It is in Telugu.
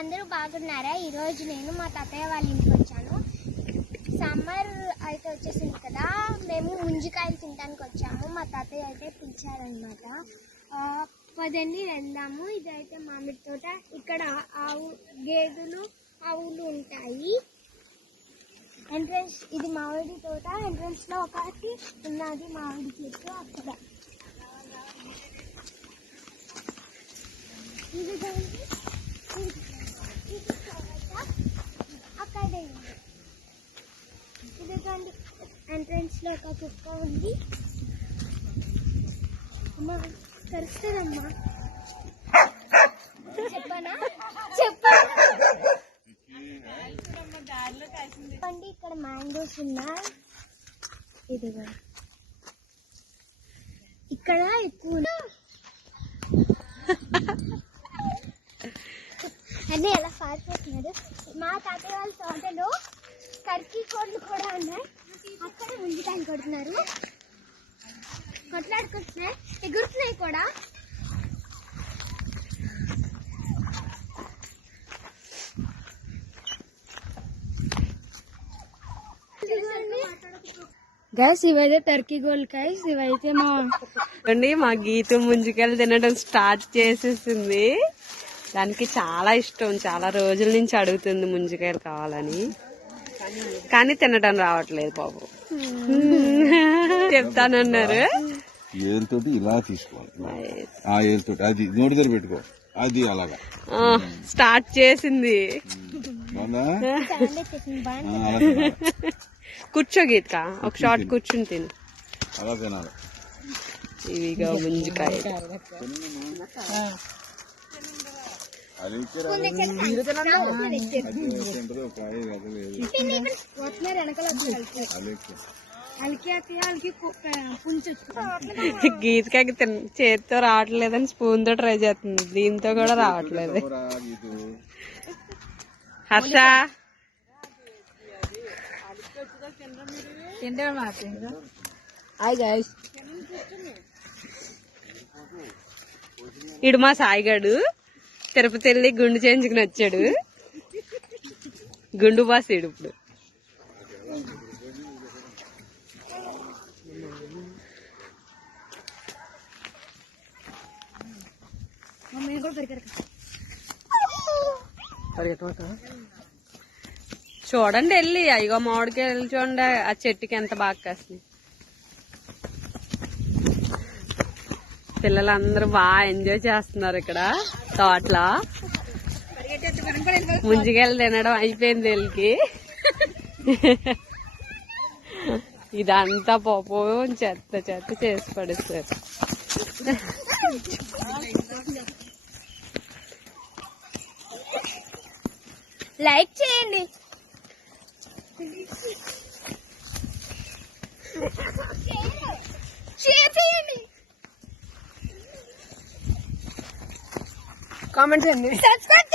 అందరూ బాగున్నారా? ఈరోజు నేను మా తాతయ్య వాళ్ళ ఇంటికి వచ్చాను. సమ్మర్ అయితే వచ్చేసింది కదా, మేము ముంజికాయలు తినడానికి వచ్చాము. మా తాతయ్య అయితే పిలిచారనమాట. పదండి వెళ్దాము. ఇదైతే మామిడి తోట. ఇక్కడ గేదెలు ఆవులు ఉంటాయి. ఎంట్రన్స్ ఇది మామిడి తోట. ఎంట్రన్స్ లో ఒకటి ఉన్నది మామిడి చెట్టు. అక్కడ అక్కడే ఇదిగోండి. ఎంట్రన్స్ లో ఒక కుక్క ఉంది. అమ్మా కరుస్తుందమ్మా. చెప్పనా చెప్పండి. ఇక్కడ మ్యాంగోస్ ఉన్నాయి. ఇదిగో ఇక్కడ ఎక్కువ అన్నీ ఎలా పారిపోతున్నారు. మా తాతయ్య వాళ్ళ తోటలో టర్కీ కోళ్ళు కూడా ఉన్నాయి. అక్కడ ముంజికాయలు కొడుతున్నారు, కొట్లాడుకుంటున్నాయి, ఎగురుతున్నాయి కూడా. గైస్ ఇవైతే టర్కీ గోల్డ్ గైస్. ఇవైతే మా గీత ముంజికాయలు తినడం స్టార్ట్ చేసేసింది. దానికి చాలా ఇష్టం, చాలా రోజుల నుంచి అడుగుతుంది ముంజికాయలు కావాలని, కానీ తినడం రావట్లేదు పాపం. చెప్తానన్నారు. ఏలుతోటి ఇలా తీసుకోవాలి, ఆ ఏలుతోటి అది నోటి దగ్గర పెట్టుకో, అది అలాగా స్టార్ట్ చేసింది. కూర్చో గీత, ఒక షార్ట్ కూర్చుని తిను. అలా తినాలి. ఇవిగా ముంజికాయ. గీతకాయకి చేతితో రావట్లేదని స్పూన్ తో ట్రై చేస్తుంది. దీంతో కూడా రావట్లేదు. హర్ష ఇడు మా సాయిగాడు తిరుపతి వెళ్ళి గుండు చేయించుకుని వచ్చాడు. గుండు బాసేడు ఇప్పుడు. చూడండి వెళ్ళి, అయ్యో మామిడికాయ వెళ్ళి చూడండి ఆ చెట్టుకి ఎంత బాగా కాస్తుంది. పిల్లలందరూ బాగా ఎంజాయ్ చేస్తున్నారు ఇక్కడ తోటలో. ముంజికాయలు తినడం అయిపోయింది వీళ్ళకి. ఇదంతా పాపం చెత్త చెత్త చేసి పడేస్తారు. లైక్ చేయండి. షేర్ చేయండి. కామెంట్ చేయండి. సబ్స్క్రైబ్